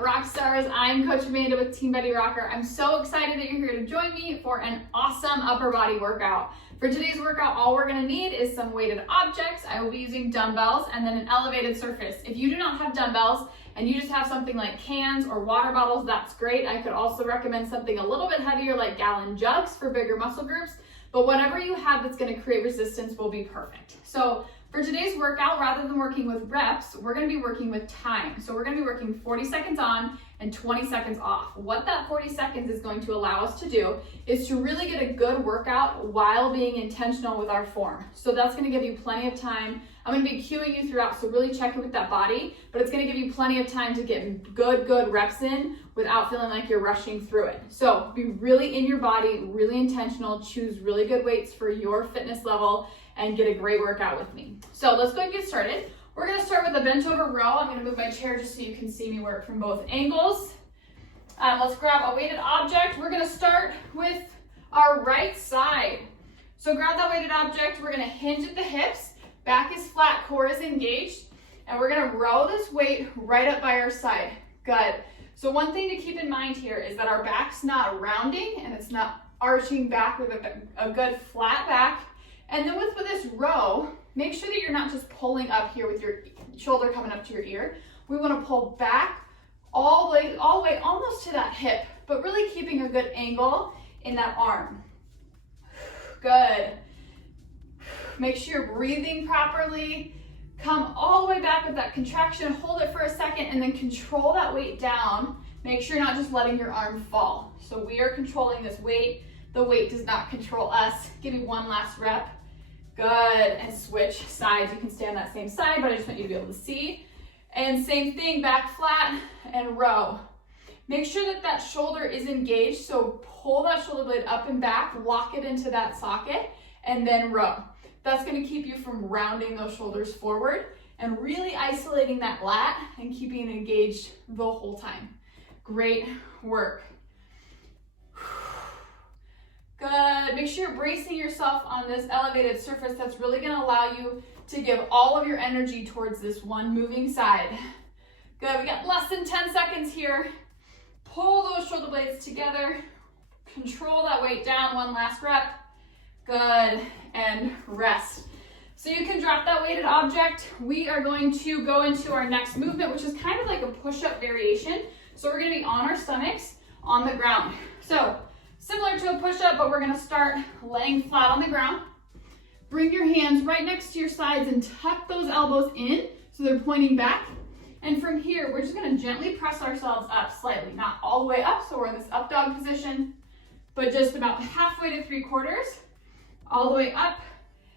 rock stars? I'm Coach Amanda with Team Betty Rocker. I'm so excited that you're here to join me for an awesome upper body workout. For today's workout, all we're gonna need is some weighted objects. I will be using dumbbells and then an elevated surface. If you do not have dumbbells and you just have something like cans or water bottles, that's great. I could also recommend something a little bit heavier like gallon jugs for bigger muscle groups, but whatever you have that's gonna create resistance will be perfect. So for today's workout, rather than working with reps, we're gonna be working with time. So we're gonna be working 40 seconds on and 20 seconds off. What that 40 seconds is going to allow us to do is to really get a good workout while being intentional with our form. So that's gonna give you plenty of time. I'm gonna be cueing you throughout, so really check in with that body, but it's gonna give you plenty of time to get good reps in without feeling like you're rushing through it. So be really in your body, really intentional, choose really good weights for your fitness level, and get a great workout with me. So let's go and get started. We're gonna start with a bent over row. I'm gonna move my chair just so you can see me work from both angles. Let's grab a weighted object. We're gonna start with our right side. So grab that weighted object. We're gonna hinge at the hips. Back is flat, core is engaged. And we're gonna row this weight right up by our side. Good. So one thing to keep in mind here is that our back's not rounding and it's not arching back with a good flat back. And then with this row, make sure that you're not just pulling up here with your shoulder coming up to your ear. We want to pull back all the way almost to that hip, but really keeping a good angle in that arm. Good. Make sure you're breathing properly. Come all the way back with that contraction. Hold it for a second and then control that weight down. Make sure you're not just letting your arm fall. So we are controlling this weight. The weight does not control us. Give me one last rep. Good, and switch sides. You can stay on that same side, but I just want you to be able to see. And same thing, back flat and row. Make sure that that shoulder is engaged, so pull that shoulder blade up and back, lock it into that socket, and then row. That's gonna keep you from rounding those shoulders forward and really isolating that lat and keeping it engaged the whole time. Great work. Good. Make sure you're bracing yourself on this elevated surface. That's really going to allow you to give all of your energy towards this one moving side. Good. We got less than 10 seconds here. Pull those shoulder blades together. Control that weight down. One last rep. Good. And rest. So you can drop that weighted object. We are going to go into our next movement, which is kind of like a push-up variation. So we're going to be on our stomachs on the ground. So similar to a push-up, but we're gonna start laying flat on the ground. Bring your hands right next to your sides and tuck those elbows in so they're pointing back. And from here, we're just gonna gently press ourselves up slightly, not all the way up, so we're in this up dog position, but just about halfway to 3/4, all the way up,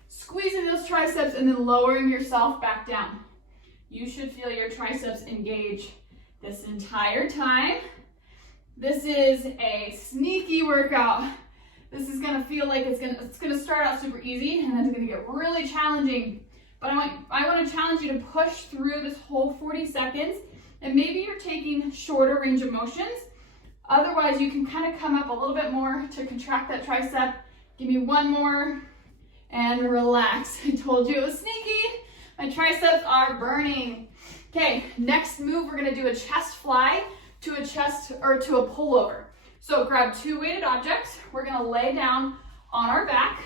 squeezing those triceps and then lowering yourself back down. You should feel your triceps engage this entire time. This is a sneaky workout. This is gonna feel like it's gonna start out super easy and then it's gonna get really challenging. But I want to challenge you to push through this whole 40 seconds, and maybe you're taking shorter range of motions. Otherwise, you can kind of come up a little bit more to contract that tricep. Give me one more and relax. I told you it was sneaky. My triceps are burning. Okay, next move, we're gonna do a chest fly to a chest or to a pullover. So grab two weighted objects. We're gonna lay down on our back,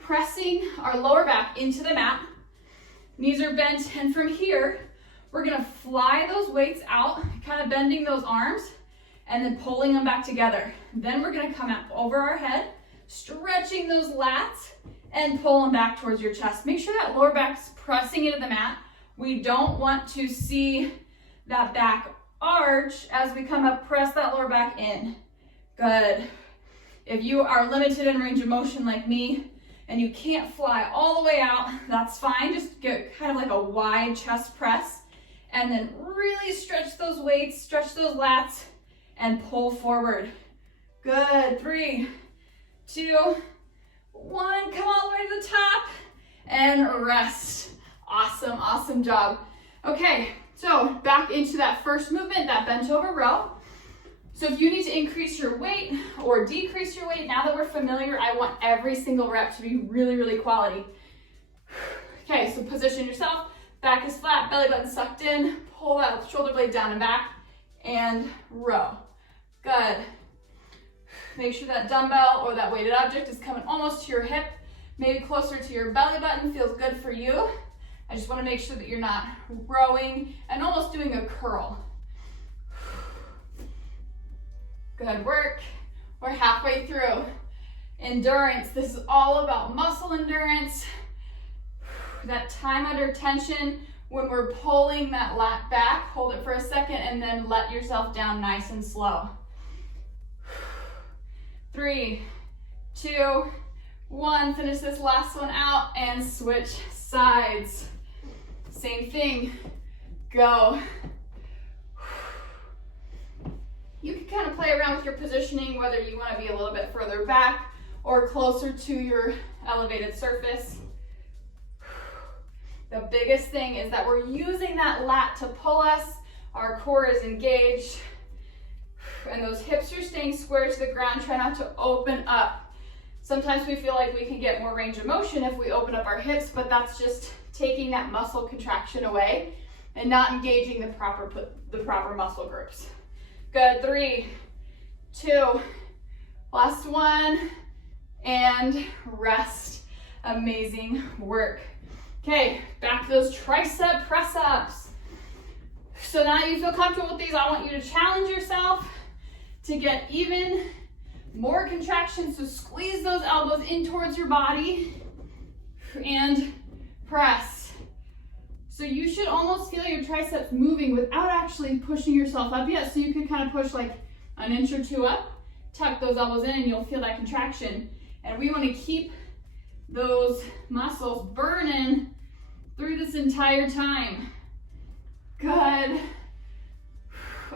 pressing our lower back into the mat. Knees are bent, and from here, we're gonna fly those weights out, kind of bending those arms, and then pulling them back together. Then we're gonna come up over our head, stretching those lats, and pull them back towards your chest. Make sure that lower back's pressing into the mat. We don't want to see that back arch as we come up. Press that lower back in. Good. If you are limited in range of motion like me and you can't fly all the way out, that's fine. Just get kind of like a wide chest press and then really stretch those weights, stretch those lats, and pull forward. Good. 3, 2, 1. Come all the way to the top and rest. Awesome, awesome job. Okay. So back into that first movement, that bent over row. So if you need to increase your weight or decrease your weight, now that we're familiar, I want every single rep to be really, really quality. Okay, so position yourself, back is flat, belly button sucked in, pull that shoulder blade down and back, and row. Good. Make sure that dumbbell or that weighted object is coming almost to your hip, maybe closer to your belly button, feels good for you. I just want to make sure that you're not rowing and almost doing a curl. Good work. We're halfway through. Endurance. This is all about muscle endurance. That time under tension when we're pulling that lat back. Hold it for a second and then let yourself down nice and slow. 3, 2, 1. Finish this last one out and switch sides. Same thing. Go. You can kind of play around with your positioning, whether you want to be a little bit further back or closer to your elevated surface. The biggest thing is that we're using that lat to pull us. Our core is engaged. And those hips are staying square to the ground. Try not to open up. Sometimes we feel like we can get more range of motion if we open up our hips, but that's just taking that muscle contraction away and not engaging the proper muscle groups. Good. 3, 2, last one, and rest. Amazing work. Okay, back to those tricep press ups. So now you feel comfortable with these, I want you to challenge yourself to get even more contraction. So squeeze those elbows in towards your body and press. So you should almost feel your triceps moving without actually pushing yourself up yet. So you could kind of push like an inch or two up, tuck those elbows in, and you'll feel that contraction. And we want to keep those muscles burning through this entire time. Good.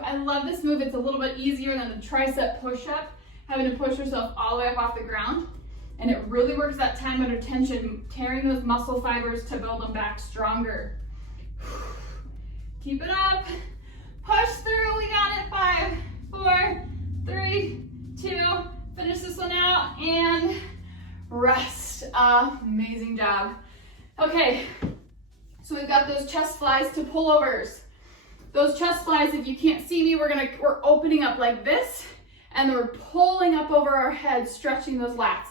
I love this move. It's a little bit easier than the tricep push-up, having to push yourself all the way up off the ground. And it really works that time under tension, tearing those muscle fibers to build them back stronger. Keep it up. Push through. We got it. 5, 4, 3, 2. Finish this one out and rest. Amazing job. Okay, so we've got those chest flies to pullovers. Those chest flies, if you can't see me, we're opening up like this, and then we're pulling up over our head, stretching those lats.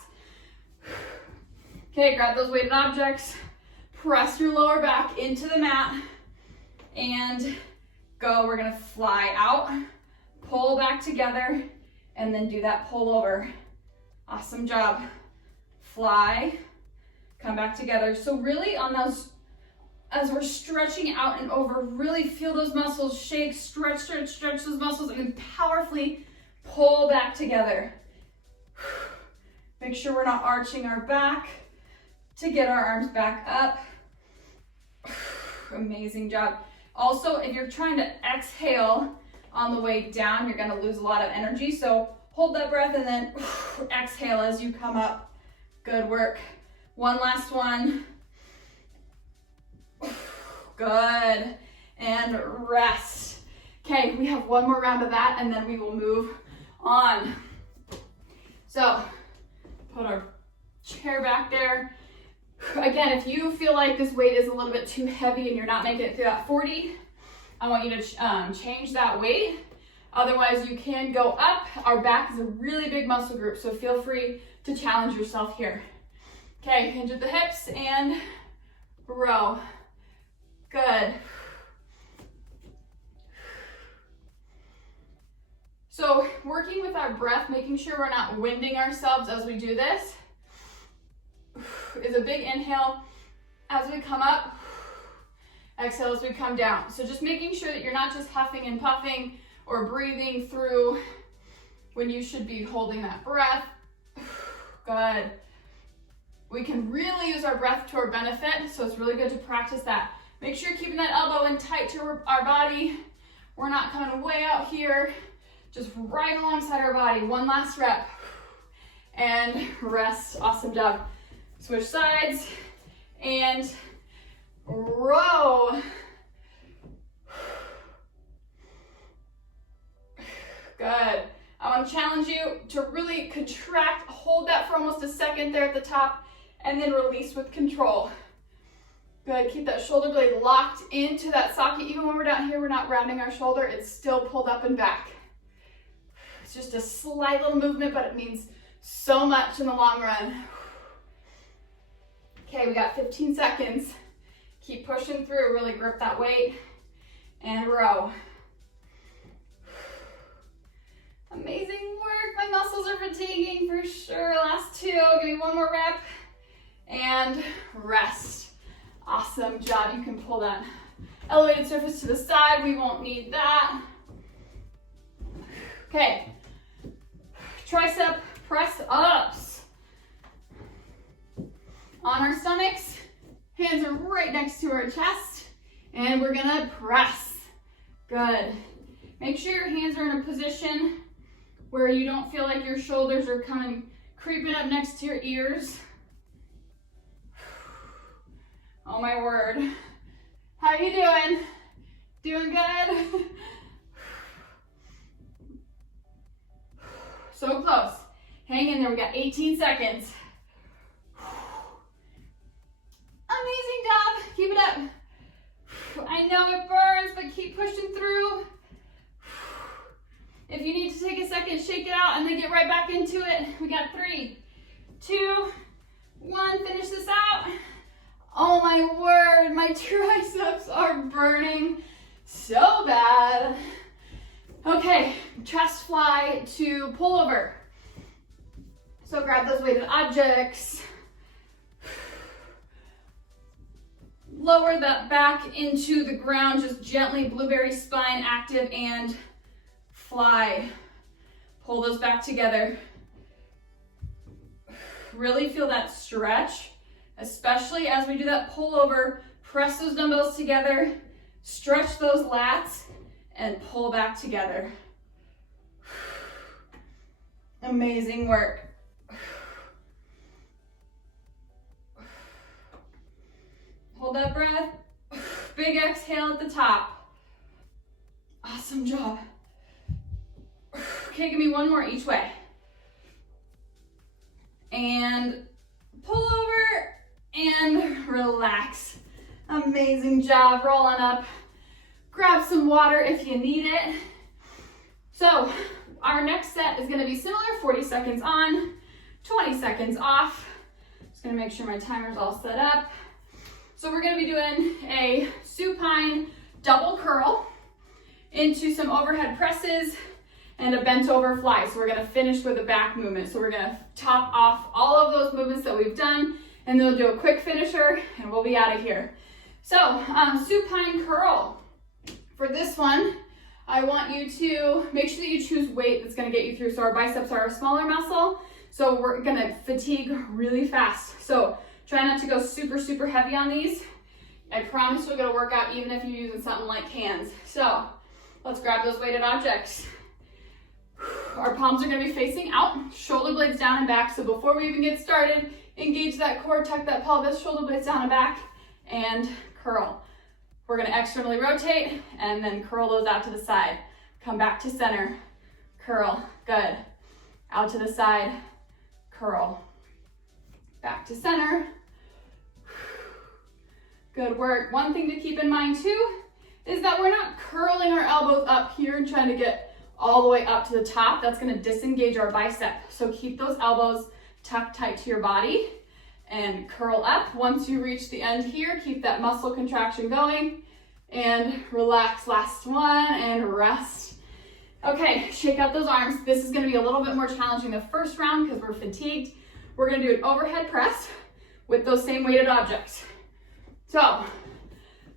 Okay, grab those weighted objects, press your lower back into the mat, and go. We're gonna fly out, pull back together, and then do that pull over. Awesome job. Fly, come back together. So really on those, as we're stretching out and over, really feel those muscles shake, stretch those muscles, and then powerfully pull back together. Make sure we're not arching our back to get our arms back up. Amazing job. Also, if you're trying to exhale on the way down, you're gonna lose a lot of energy. So hold that breath and then exhale as you come up. Good work. One last one. Good. And rest. Okay, we have one more round of that and then we will move on. So put our chair back there. Again, if you feel like this weight is a little bit too heavy and you're not making it through that 40, I want you to change that weight. Otherwise, you can go up. Our back is a really big muscle group, so feel free to challenge yourself here. Okay, hinge at the hips and row. Good. So working with our breath, making sure we're not winding ourselves as we do this, is a big inhale as we come up, exhale as we come down. So just making sure that you're not just huffing and puffing or breathing through when you should be holding that breath. Good. We can really use our breath to our benefit, so it's really good to practice that. Make sure you're keeping that elbow in tight to our body. We're not coming way out here, just right alongside our body. One last rep and rest. Awesome job. Switch sides and row. Good. I want to challenge you to really contract, hold that for almost a second there at the top, and then release with control. Good, keep that shoulder blade locked into that socket. Even when we're down here, we're not rounding our shoulder, it's still pulled up and back. It's just a slight little movement, but it means so much in the long run. Okay, we got 15 seconds. Keep pushing through, really grip that weight and row. Amazing work, my muscles are fatiguing for sure. Last two, give me one more rep and rest. Awesome job, you can pull that elevated surface to the side, we won't need that. Okay, tricep press ups. On our stomachs, hands are right next to our chest, and we're gonna press. Good. Make sure your hands are in a position where you don't feel like your shoulders are creeping up next to your ears. Oh my word. How you doing? Doing good? So close. Hang in there, we got 18 seconds. Amazing job, keep it up. I know it burns, but keep pushing through. If you need to take a second, shake it out and then get right back into it. We got 3, 2, 1, finish this out. Oh my word, my triceps are burning so bad. Okay, chest fly to pullover. So grab those weighted objects. Lower that back into the ground, just gently, blueberry spine active and fly. Pull those back together. Really feel that stretch, especially as we do that pullover. Press those dumbbells together, stretch those lats, and pull back together. Amazing work. Hold that breath. Big exhale at the top. Awesome job. Okay, give me one more each way. And pull over and relax. Amazing job, rolling up. Grab some water if you need it. So our next set is gonna be similar, 40 seconds on, 20 seconds off. Just gonna make sure my timer's all set up. So we're gonna be doing a supine double curl into some overhead presses and a bent over fly. So we're gonna finish with a back movement. So we're gonna top off all of those movements that we've done, and then we'll do a quick finisher and we'll be out of here. So supine curl. For this one, I want you to make sure that you choose weight that's gonna get you through. So our biceps are a smaller muscle, so we're gonna fatigue really fast. So try not to go super, super heavy on these. I promise you'll get a workout even if you're using something like hands. So let's grab those weighted objects. Our palms are gonna be facing out, shoulder blades down and back. So before we even get started, engage that core, tuck that pelvis, shoulder blades down and back, and curl. We're gonna externally rotate and then curl those out to the side. Come back to center, curl, good. Out to the side, curl. Back to center. Good work. One thing to keep in mind too is that we're not curling our elbows up here and trying to get all the way up to the top. That's gonna disengage our bicep. So keep those elbows tucked tight to your body and curl up. Once you reach the end here, keep that muscle contraction going and relax. Last one and rest. Okay, shake out those arms. This is gonna be a little bit more challenging the first round because we're fatigued. We're gonna do an overhead press with those same weighted objects. So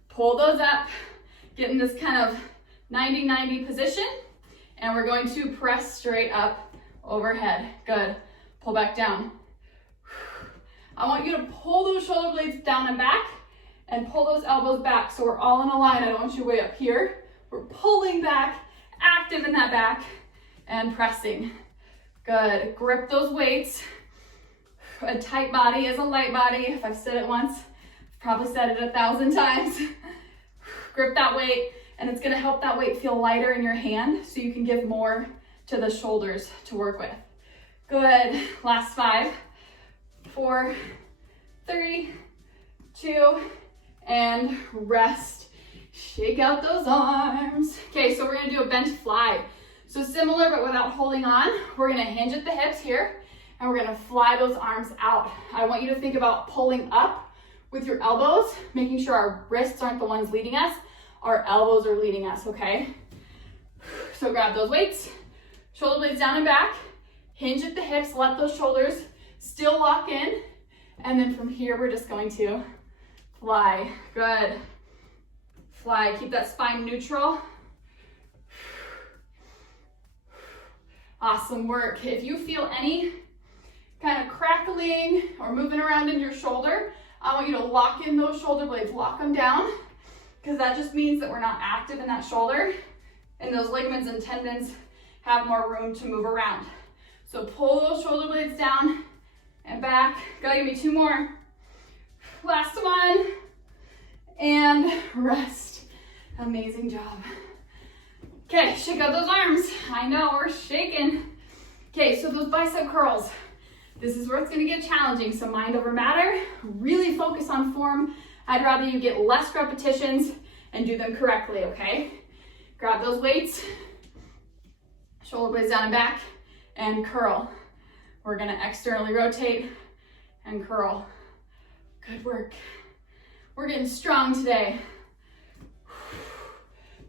pull those up, get in this kind of 90-90 position, and we're going to press straight up overhead. Good. Pull back down. I want you to pull those shoulder blades down and back and pull those elbows back so we're all in a line. I don't want you way up here. We're pulling back, active in that back, and pressing. Good. Grip those weights. A tight body is a light body. If I've said it once, I've probably said it 1,000 times. Grip that weight, and it's gonna help that weight feel lighter in your hand so you can give more to the shoulders to work with. Good. Last 5, 4, 3, 2, and rest. Shake out those arms. Okay, so we're gonna do a bench fly. So similar, but without holding on. We're gonna hinge at the hips here, and we're gonna fly those arms out. I want you to think about pulling up with your elbows, making sure our wrists aren't the ones leading us, our elbows are leading us, okay? So grab those weights, shoulder blades down and back, hinge at the hips, let those shoulders still lock in, and then from here, we're just going to fly. Good. Fly, keep that spine neutral. Awesome work. If you feel any kind of crackling or moving around in your shoulder, I want you to lock in those shoulder blades, lock them down, because that just means that we're not active in that shoulder, and those ligaments and tendons have more room to move around. So pull those shoulder blades down and back. Gotta give me 2 more. Last one, and rest. Amazing job. Okay, shake out those arms. I know, we're shaking. Okay, so those bicep curls. This is where it's gonna get challenging, so mind over matter. Really focus on form. I'd rather you get less repetitions and do them correctly, okay? Grab those weights, shoulder blades down and back, and curl. We're gonna externally rotate and curl. Good work. We're getting strong today.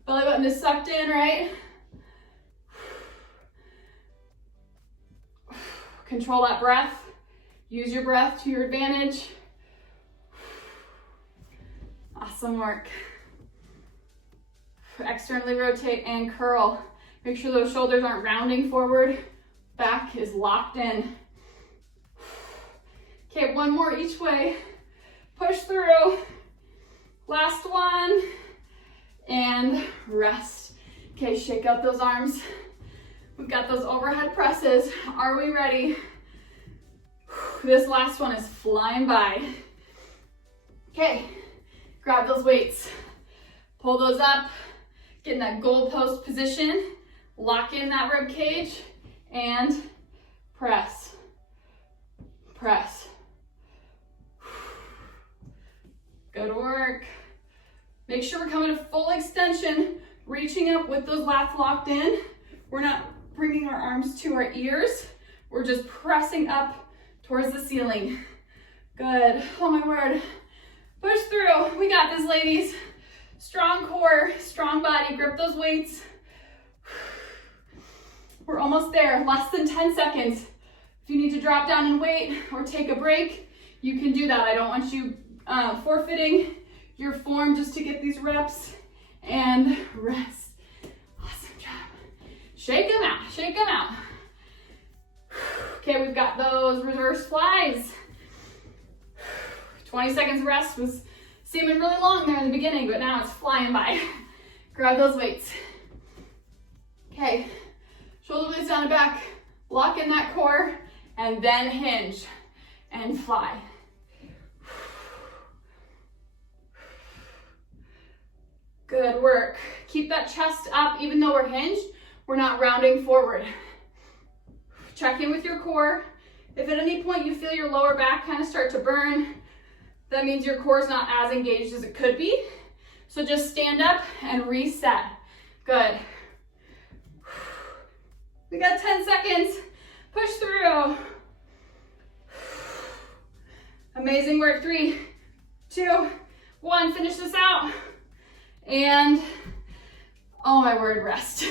Belly button is sucked in, right? Control that breath. Use your breath to your advantage. Awesome work. Externally rotate and curl. Make sure those shoulders aren't rounding forward. Back is locked in. Okay, 1 more each way. Push through. Last one. And rest. Okay, shake out those arms. We've got those overhead presses. Are we ready? This last one is flying by. Okay, grab those weights. Pull those up. Get in that goalpost position. Lock in that rib cage and press. Press. Good work. Make sure we're coming to full extension, reaching up with those lats locked in. We're not bringing our arms to our ears. We're just pressing up towards the ceiling. Good. Oh my word. Push through. We got this, ladies. Strong core, strong body. Grip those weights. We're almost there. Less than 10 seconds. If you need to drop down and wait or take a break, you can do that. I don't want you forfeiting your form just to get these reps, and rest. Awesome job. Shake them out, shake them out. Okay, we've got those reverse flies. 20 seconds rest was seeming really long there in the beginning, but now it's flying by. Grab those weights. Okay, shoulder blades down and back, lock in that core, and then hinge and fly. Good work. Keep that chest up. Even though we're hinged, we're not rounding forward. Check in with your core. If at any point you feel your lower back kind of start to burn, that means your core is not as engaged as it could be. So just stand up and reset. Good. We got 10 seconds. Push through. Amazing work. 3, 2, 1. Finish this out. And, oh my word, rest.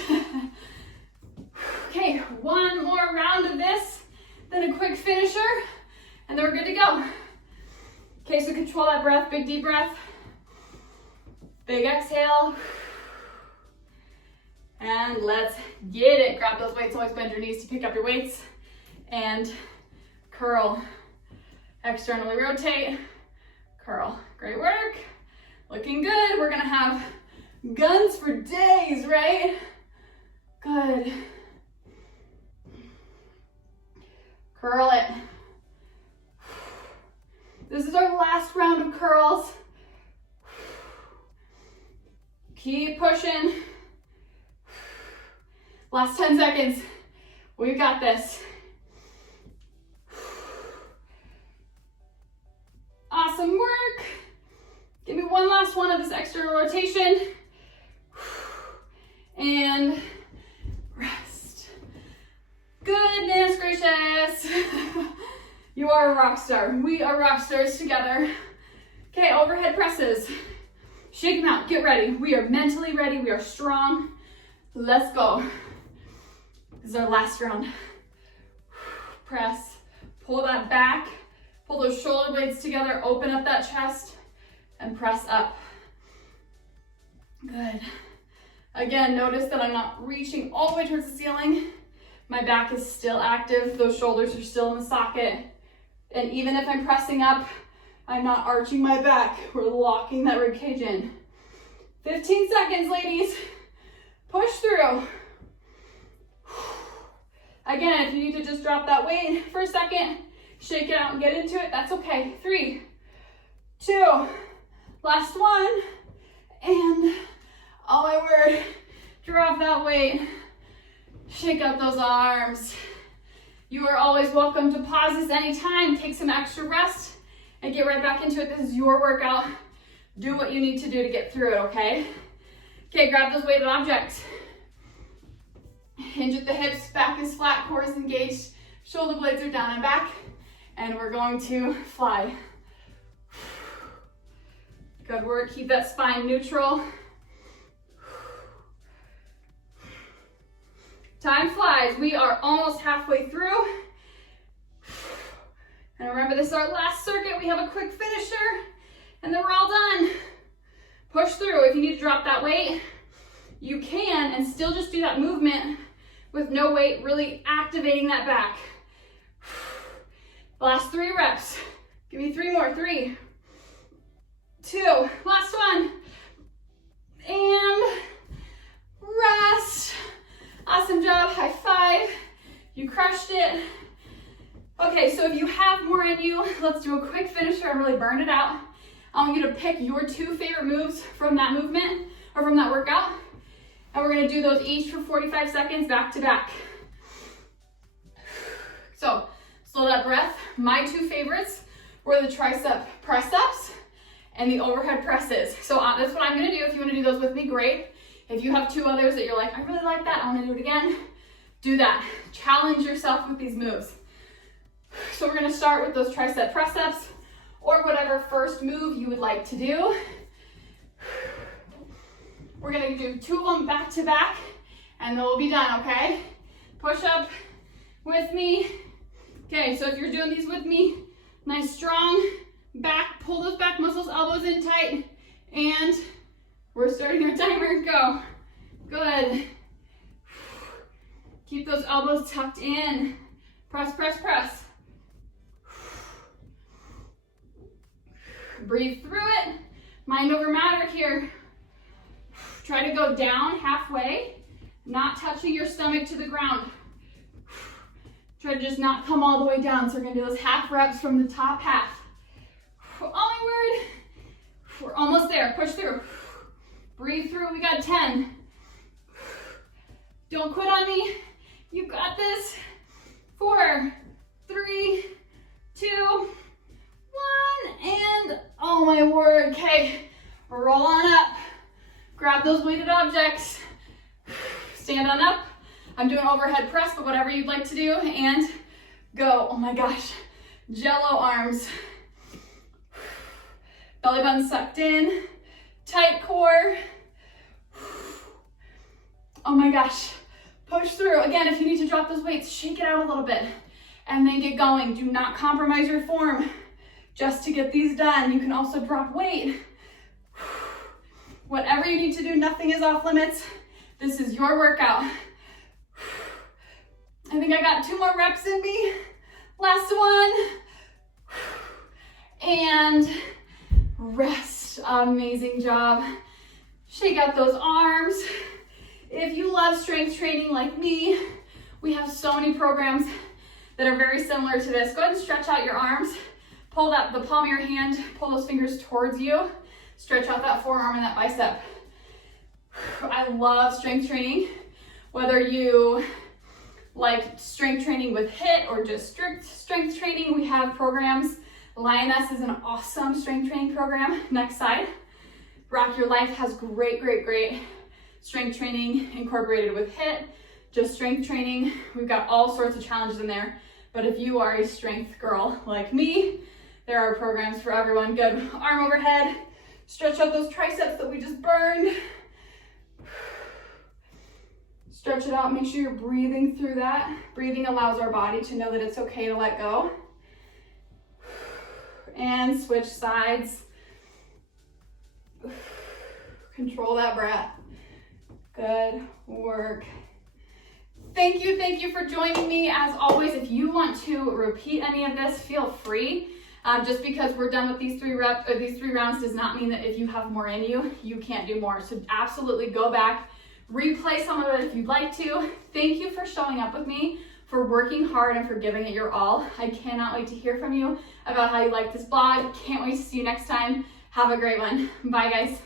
Okay, 1 more round of this, then a quick finisher, and then we're good to go. Okay, so control that breath, big deep breath. Big exhale. And let's get it. Grab those weights, always bend your knees to pick up your weights. And curl. Externally rotate, curl. Great work. Looking good. We're gonna have guns for days, right? Good. Curl it. This is our last round of curls. Keep pushing. Last 10 seconds. We've got this. Awesome work. Give me 1 ton of this external rotation. And rest. Goodness gracious. You are a rock star. We are rock stars together. Okay, overhead presses. Shake them out, get ready. We are mentally ready, we are strong. Let's go. This is our last round. Press, pull that back, pull those shoulder blades together, open up that chest, and press up. Good. Again, notice that I'm not reaching all the way towards the ceiling. My back is still active, those shoulders are still in the socket. And even if I'm pressing up, I'm not arching my back. We're locking that rib cage in. 15 seconds, ladies. Push through. Again, if you need to just drop that weight for a second, shake it out and get into it, that's okay. 3, 2, last one. And, oh my word, drop that weight. Shake out those arms. You are always welcome to pause this anytime, take some extra rest, and get right back into it. This is your workout. Do what you need to do to get through it, okay? Okay, grab those weighted objects. Hinge at the hips, back is flat, core is engaged, shoulder blades are down and back, and we're going to fly. Good work, keep that spine neutral. Time flies, we are almost halfway through. And remember, this is our last circuit. We have a quick finisher, and then we're all done. Push through. If you need to drop that weight, you can, and still just do that movement with no weight, really activating that back. Last 3 reps. Give me 3 more. 3, 2, last one. And rest. Awesome job, high five. You crushed it. Okay, so if you have more in you, let's do a quick finisher and really burn it out. I want you to pick your 2 favorite moves from that movement or from that workout. And we're gonna do those each for 45 seconds back to back. So, slow that breath. My 2 favorites were the tricep press ups and the overhead presses. So that's what I'm gonna do. If you wanna do those with me, great. If you have 2 others that you're like, I really like that, I wanna do it again, do that. Challenge yourself with these moves. So we're gonna start with those tricep press ups or whatever first move you would like to do. We're gonna do 2 of them back to back and then we'll be done, okay? Push up with me. Okay, so if you're doing these with me, nice strong back, pull those back muscles, elbows in tight, and we're starting our timer, go. Good. Keep those elbows tucked in. Press, press, press. Breathe through it. Mind over matter here. Try to go down halfway, not touching your stomach to the ground. Try to just not come all the way down. So we're gonna do those half reps from the top half. Oh my word. We're almost there, push through. Breathe through, we got 10. Don't quit on me. You got this. 4, 3, 2, 1, and oh my word. Okay, roll on up. Grab those weighted objects. Stand on up. I'm doing overhead press, but whatever you'd like to do, and go. Oh my gosh, jello arms. Belly button sucked in, tight core. Oh my gosh, push through. Again, if you need to drop those weights, shake it out a little bit and then get going. Do not compromise your form just to get these done. You can also drop weight. Whatever you need to do, nothing is off limits. This is your workout. I think I got 2 more reps in me. Last one. And rest. Amazing job. Shake out those arms. If you love strength training like me, we have so many programs that are very similar to this. Go ahead and stretch out your arms. Pull that, the palm of your hand, pull those fingers towards you. Stretch out that forearm and that bicep. I love strength training. Whether you like strength training with HIIT or just strict strength training, we have programs. Lioness is an awesome strength training program. Next side. Rock Your Life has great, great, great strength training incorporated with HIIT, just strength training. We've got all sorts of challenges in there. But if you are a strength girl like me, there are programs for everyone. Good. Arm overhead. Stretch out those triceps that we just burned. Stretch it out. Make sure you're breathing through that. Breathing allows our body to know that it's okay to let go. And switch sides. Control that breath. Good work. Thank you for joining me. As always, if you want to repeat any of this, feel free. Just because we're done with these 3 rounds does not mean that if you have more in you, you can't do more. So absolutely go back, replay some of it if you'd like to. Thank you for showing up with me, for working hard and for giving it your all. I cannot wait to hear from you about how you like this vlog. Can't wait to see you next time. Have a great one. Bye, guys.